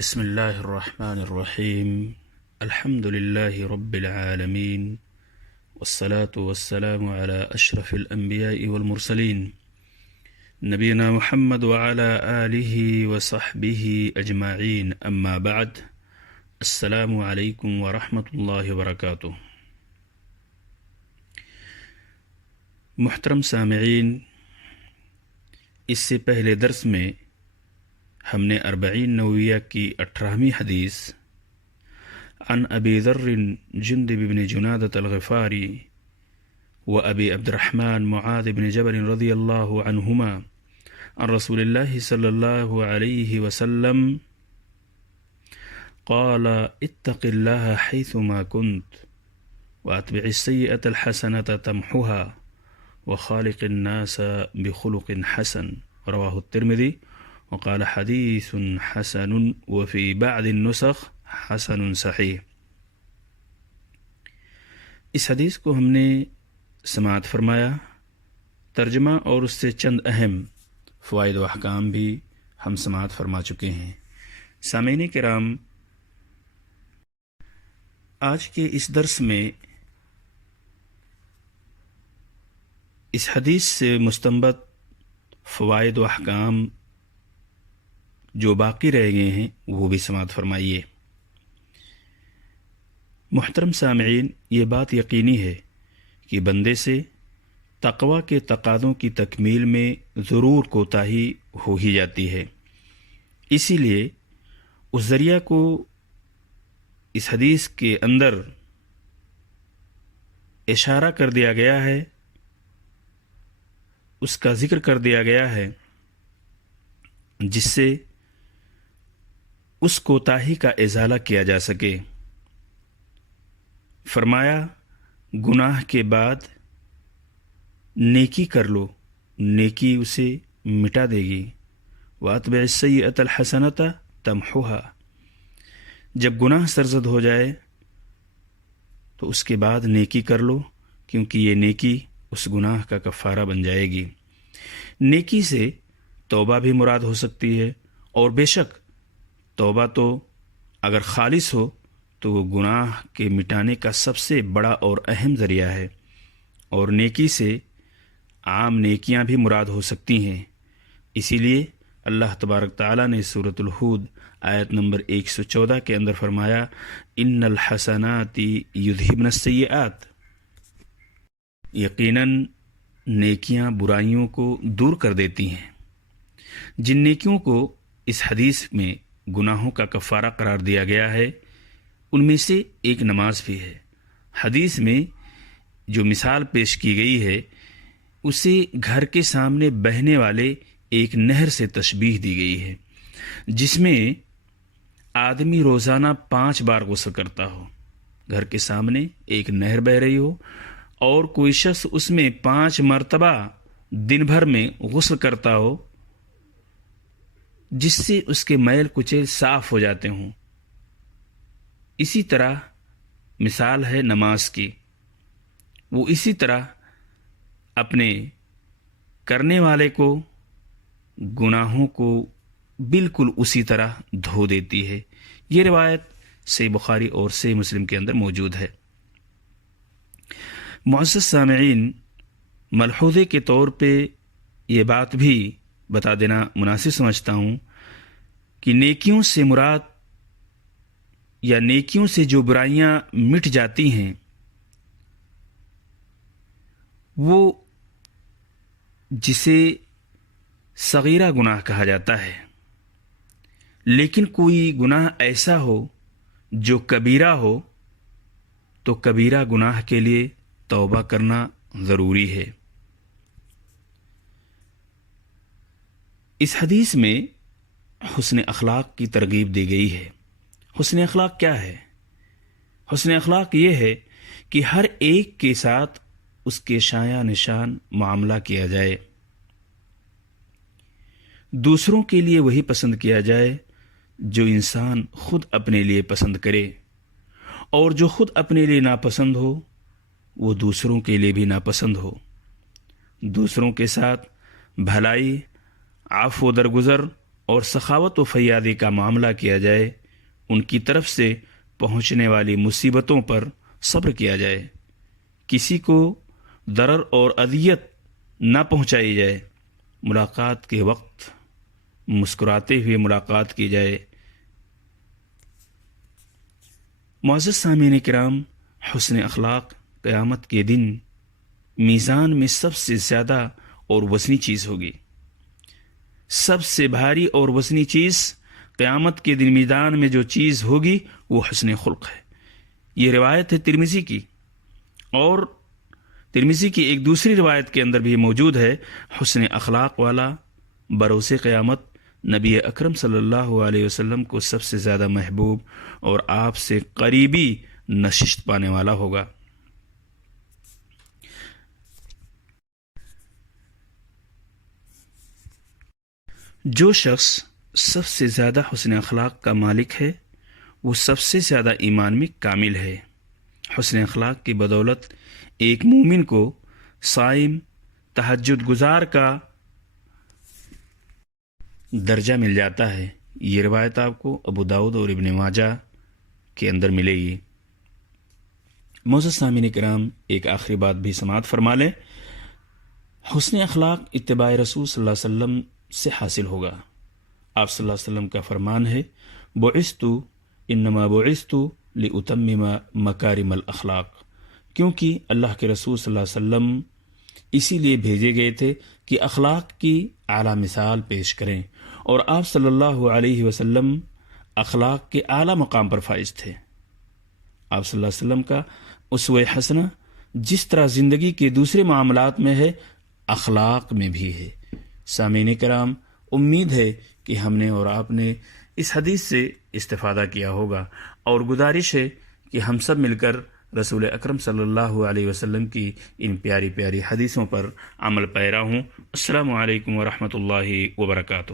بسم الله الرحمن الرحيم. الحمد لله رب العالمين، والصلاة والسلام على أشرف الأنبياء والمرسلين نبينا محمد وعلى آله وصحبه أجمعين. أما بعد، السلام عليكم ورحمة الله وبركاته. محترم سامعین، اس سے پہلے درس میں ہم نے 40 نوویہ کی 18ویں حدیث عن ابی ذر جندب بن جنادة الغفاری و ابی عبد الرحمن معاذ بن جبل رضی اللہ عنہما عن رسول اللہ صلی اللہ علیہ وسلم قال اتق اللہ حیثما كنت واتبع السیئة الحسنة تمحها وخالق الناس بخلق حسن. رواہ الترمذی وقال حدیث حسن وفی بعض النسخ حسن صحیح. اس حدیث کو ہم نے سماعت فرمایا، ترجمہ اور اس سے چند اہم فوائد و احکام بھی ہم سماعت فرما چکے ہیں. سامعین کرام، آج کے اس درس میں اس حدیث سے مستنبط فوائد و احکام جو باقی رہ گئے ہیں وہ بھی سماعت فرمائیے. محترم سامعین، یہ بات یقینی ہے کہ بندے سے تقوی کے تقاضوں کی تکمیل میں ضرور کوتاہی ہو ہی جاتی ہے. اسی لیے اس ذریعہ کو اس حدیث کے اندر اشارہ کر دیا گیا ہے، اس کا ذکر کر دیا گیا ہے جس سے اس کوتاہی کا ازالہ کیا جا سکے. فرمایا، گناہ کے بعد نیکی کر لو، نیکی اسے مٹا دے گی. وَأَتْبِعِ السَّيِّئَةَ الْحَسَنَةَ تَمْحُوهَا. جب گناہ سرزد ہو جائے تو اس کے بعد نیکی کر لو، کیونکہ یہ نیکی اس گناہ کا کفارہ بن جائے گی. نیکی سے توبہ بھی مراد ہو سکتی ہے، اور بے شک توبہ تو اگر خالص ہو تو وہ گناہ کے مٹانے کا سب سے بڑا اور اہم ذریعہ ہے. اور نیکی سے عام نیکیاں بھی مراد ہو سکتی ہیں. اسی لیے اللہ تبارک تعالیٰ نے سورۃ الہود آیت نمبر 114 کے اندر فرمایا، ان الحسنات یذہبن السیئات. یقیناً نیکیاں برائیوں کو دور کر دیتی ہیں. جن نیکیوں کو اس حدیث میں گناہوں کا کفارہ قرار دیا گیا ہے ان میں سے ایک نماز بھی ہے. حدیث میں جو مثال پیش کی گئی ہے اسے گھر کے سامنے بہنے والے ایک نہر سے تشبیہ دی گئی ہے، جس میں آدمی روزانہ 5 بار غسل کرتا ہو. گھر کے سامنے ایک نہر بہہ رہی ہو اور کوئی شخص اس میں 5 مرتبہ دن بھر میں غسل کرتا ہو، جس سے اس کے میل کچیل صاف ہو جاتے ہوں. اسی طرح مثال ہے نماز کی. وہ اسی طرح اپنے کرنے والے کو گناہوں کو بالکل اسی طرح دھو دیتی ہے. یہ روایت صحیح بخاری اور صحیح مسلم کے اندر موجود ہے. معزز سامعین، ملحوظے کے طور پہ یہ بات بھی بتا دینا مناسب سمجھتا ہوں کہ نیکیوں سے مراد یا نیکیوں سے جو برائیاں مٹ جاتی ہیں وہ جسے صغیرہ گناہ کہا جاتا ہے. لیکن کوئی گناہ ایسا ہو جو کبیرہ ہو تو کبیرہ گناہ کے لیے توبہ کرنا ضروری ہے. اس حدیث میں حسن اخلاق کی ترغیب دی گئی ہے. حسن اخلاق کیا ہے؟ حسن اخلاق یہ ہے کہ ہر ایک کے ساتھ اس کے شایان نشان معاملہ کیا جائے، دوسروں کے لیے وہی پسند کیا جائے جو انسان خود اپنے لیے پسند کرے، اور جو خود اپنے لیے ناپسند ہو وہ دوسروں کے لیے بھی ناپسند ہو. دوسروں کے ساتھ بھلائی، عفو و درگزر اور سخاوت و فیاضی کا معاملہ کیا جائے، ان کی طرف سے پہنچنے والی مصیبتوں پر صبر کیا جائے، کسی کو ضرر اور اذیت نہ پہنچائی جائے، ملاقات کے وقت مسکراتے ہوئے ملاقات کی جائے۔ معزز سامعین کرام، حسن اخلاق قیامت کے دن میزان میں سب سے زیادہ اور وزنی چیز ہوگی۔ سب سے بھاری اور وزنی چیز قیامت کے دن میدان میں جو چیز ہوگی وہ حسن خلق ہے۔ یہ روایت ہے ترمذی کی، اور ترمذی کی ایک دوسری روایت کے اندر بھی موجود ہے، حسن اخلاق والا بروز قیامت نبی اکرم صلی اللہ علیہ وسلم کو سب سے زیادہ محبوب اور آپ سے قریبی نشست پانے والا ہوگا۔ جو شخص سب سے زیادہ حسن اخلاق کا مالک ہے وہ سب سے زیادہ ایمان میں کامل ہے۔ حسن اخلاق کی بدولت ایک مومن کو صائم، تہجد گزار کا درجہ مل جاتا ہے۔ یہ روایت آپ کو ابو داؤد اور ابن ماجہ کے اندر ملے گی۔ معزز سامعین کرام، ایک آخری بات بھی سماعت فرما لیں۔ حسن اخلاق اتباع رسول صلی اللہ علیہ وسلم سے حاصل ہوگا۔ آپ صلی اللہ علیہ وسلم کا فرمان ہے، بعثت انما بعثت لاتمم مکارم الاخلاق، کیونکہ اللہ کے رسول صلی اللہ علیہ وسلم اسی لیے بھیجے گئے تھے کہ اخلاق کی اعلیٰ مثال پیش کریں، اور آپ صلی اللہ علیہ وسلم اخلاق کے اعلیٰ مقام پر فائز تھے۔ آپ صلی اللہ علیہ وسلم کا اسوہ حسنہ جس طرح زندگی کے دوسرے معاملات میں ہے، اخلاق میں بھی ہے۔ سامعین کرام، امید ہے کہ ہم نے اور آپ نے اس حدیث سے استفادہ کیا ہوگا، اور گزارش ہے کہ ہم سب مل کر رسول اکرم صلی اللہ علیہ وسلم کی ان پیاری پیاری حدیثوں پر عمل پیرا ہوں۔ السلام علیکم ورحمۃ اللہ وبرکاتہ۔